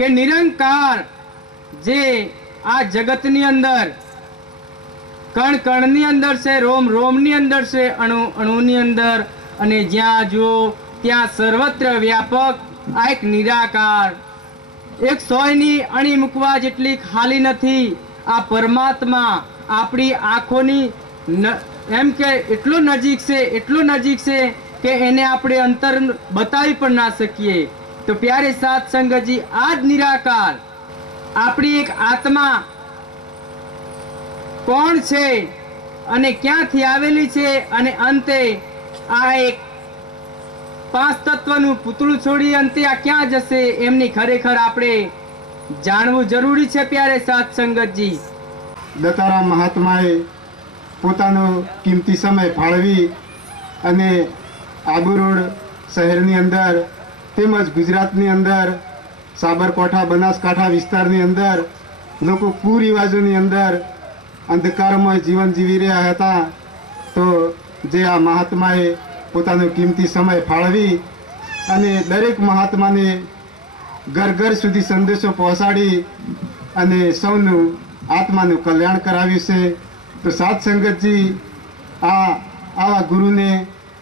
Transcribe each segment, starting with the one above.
કે નિરંકાર જે આ જગતની અંદર કણ કણની અંદર છે, રોમ રોમની અંદર છે, અણુ અણુની અંદર, અને જ્યાં જુઓ ત્યાં સર્વત્ર વ્યાપક આ એક નિરાકાર, એક સોયની અણી મૂકવા જેટલી ખાલી નથી આ પરમાત્મા આપણી આંખોની એમ કે એટલું નજીક છે, એટલું નજીક છે કે એને આપણે અંતર બતાવી પણ ના શકીએ. તો પ્યારે સાત સંગતજી, આ જ નિરાકાર આપણી એક આત્મા કોણ છે અને ક્યાંથી આવેલી છે, અને અંતે આ એક પાંચ તત્વનું પૂતળું છોડી અંતે આ ક્યાં જશે એમની ખરેખર આપણે જાણવું જરૂરી છે. પ્યારે સાત સંગતજી, દત્તારામ મહાત્માએ પોતાનો કિંમતી સમય ફાળવી અને આબુ રોડ શહેરની અંદર તેમજ ગુજરાતની અંદર સાબરકાંઠા બનાસકાંઠા વિસ્તારની અંદર લોકો કુરિવાજોની અંદર અંધકારમય જીવન જીવી રહ્યા હતા. તો જે આ મહાત્માએ પોતાનો કિંમતી સમય ફાળવી અને દરેક મહાત્માને ઘર ઘર સુધી સંદેશો પહોંચાડી અને સૌનું આત્માનું કલ્યાણ કરાવ્યું છે. તો સાત સંગતજી, આવા ગુરુને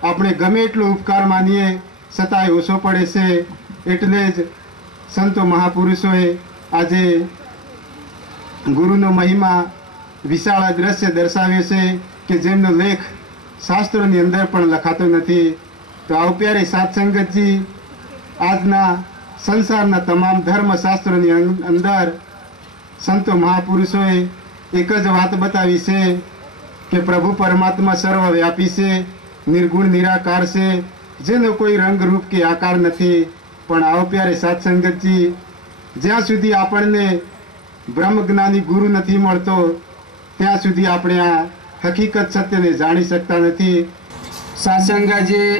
આપણે ગમે એટલો ઉપકાર માનીએ છતાંય ઓછો પડે છે. એટલે જ સંતો મહાપુરુષોએ આજે ગુરુનો મહિમા વિશાળ દ્રશ્ય દર્શાવ્યો છે કે જેમનો લેખ શાસ્ત્રોની અંદર પણ લખાતો નથી. તો આવું પ્યારે સાત સંગતજી, આજના સંસારના તમામ ધર્મશાસ્ત્રોની અંદર સંતો મહાપુરુષોએ એક જ વાત બતાવી છે કે પ્રભુ પરમાત્મા સર્વવ્યાપી છે, નિર્ગુણ નિરાકાર છે, જેનો કોઈ રંગ રૂપ કે આકાર નથી. પણ આવો પ્યારે સાત સંગતજી, જ્યાં સુધી આપણને બ્રહ્મજ્ઞાની ગુરુ નથી મળતો ત્યાં સુધી આપણે આ હકીકત સત્યને જાણી શકતા નથી. સાસંગાજી,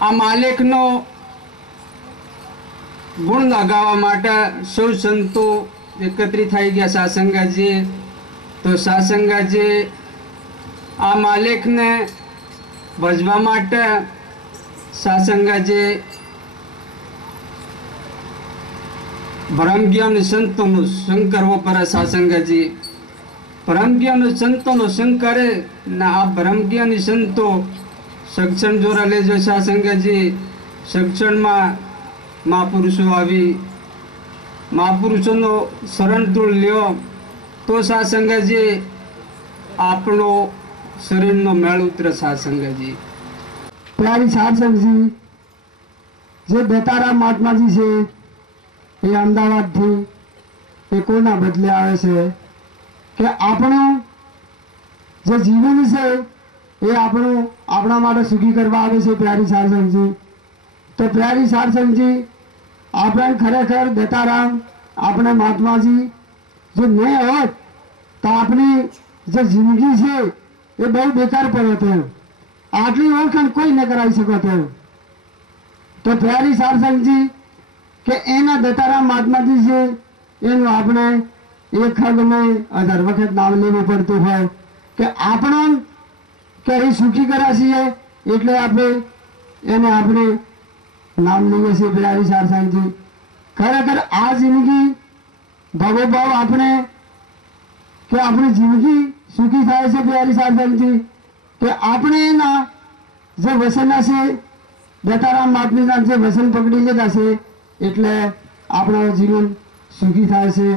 આ માલિકનો ગુણ લગાવવા માટે સૌ સંતો એકત્રિત થઈ ગયા સાસંગાજી. તો સાસંગાજી, આ માલિકને ભજવા માટે સાસંગાજી બ્રહ્મજ્ઞાની સંતોનું સંગ કરવો પડે. સાસંગાજી, બ્રહ્મજ્ઞાની સંતોનો સંગ કરે ને આ બ્રહ્મજ્ઞાની સંતો સત્સંગ જોરા લેજો. સાસંગાજી, સત્સંગમાં મહાપુરુષો આવી મહાપુરુષોનો શરણ ધૂળ લ્યો તો સાસંગાજી આપણો શરીરનો મેળ ઉતરે. સાસંગાજી, પ્યારી સાસંગજી, જે દત્તારામ મહાત્માજી છે એ અમદાવાદથી એ કોના બદલે આવે છે કે આપણું જે જીવન છે એ આપણા માટે સુખી કરવા આવે છે. પ્યારી સારસંગજી, તો પ્યારી સારસંગજી, આપણે ખરેખર દત્તારામ આપણે મહાત્માજી જો નહીં હોત તો આપણી જે જિંદગી છે એ બહુ બેકાર પડત. આટલી ઓળખાણ કોઈ ન કરાવી શકો. તો પ્યારી સારસંગજી કે એના દત્તારામ મહાત્માજી છે એનું આપણે એક ખગ નહીં 1000 વખત નામ લેવું પડતું હોય કે આપણો કે એ સુખી કર્યા છીએ એટલે આપણે નામ લઈએ છીએ. પ્યારી સારસંગજી, ખરેખર આ જિંદગી ભગોભાવ આપણે કે આપણી જિંદગી સુખી થાય છે. પ્યારી સારસંગજી, કે આપણે એના જે વસનના છે દત્તારામ મહાત્માના જે વસન પકડી લીધા છે એટલે આપણું જીવન સુખી થાય છે.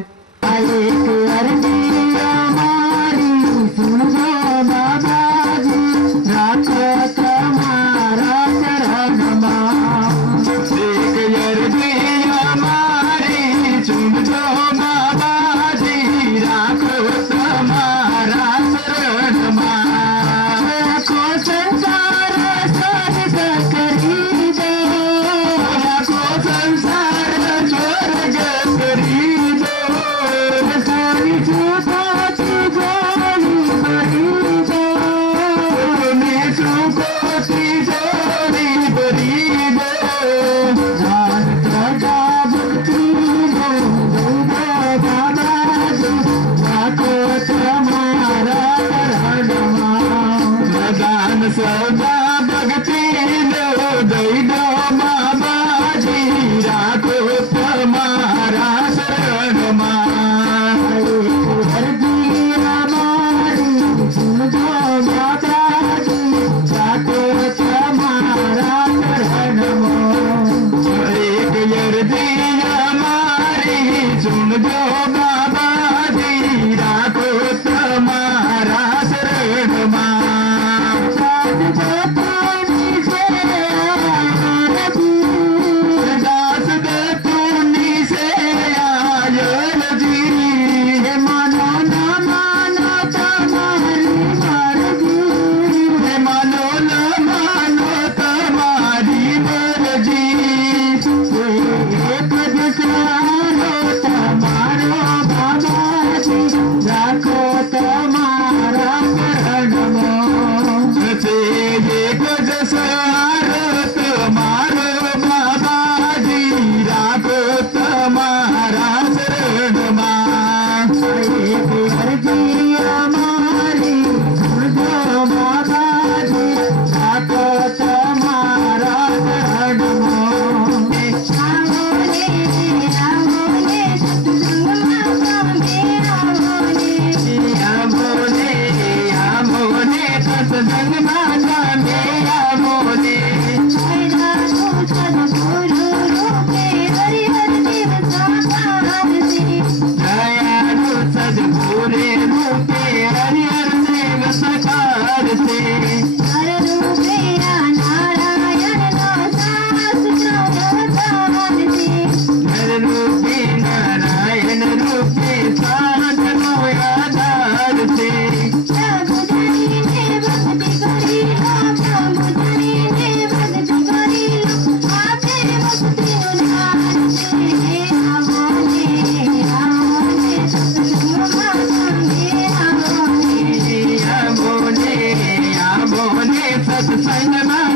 સત્સંગમાં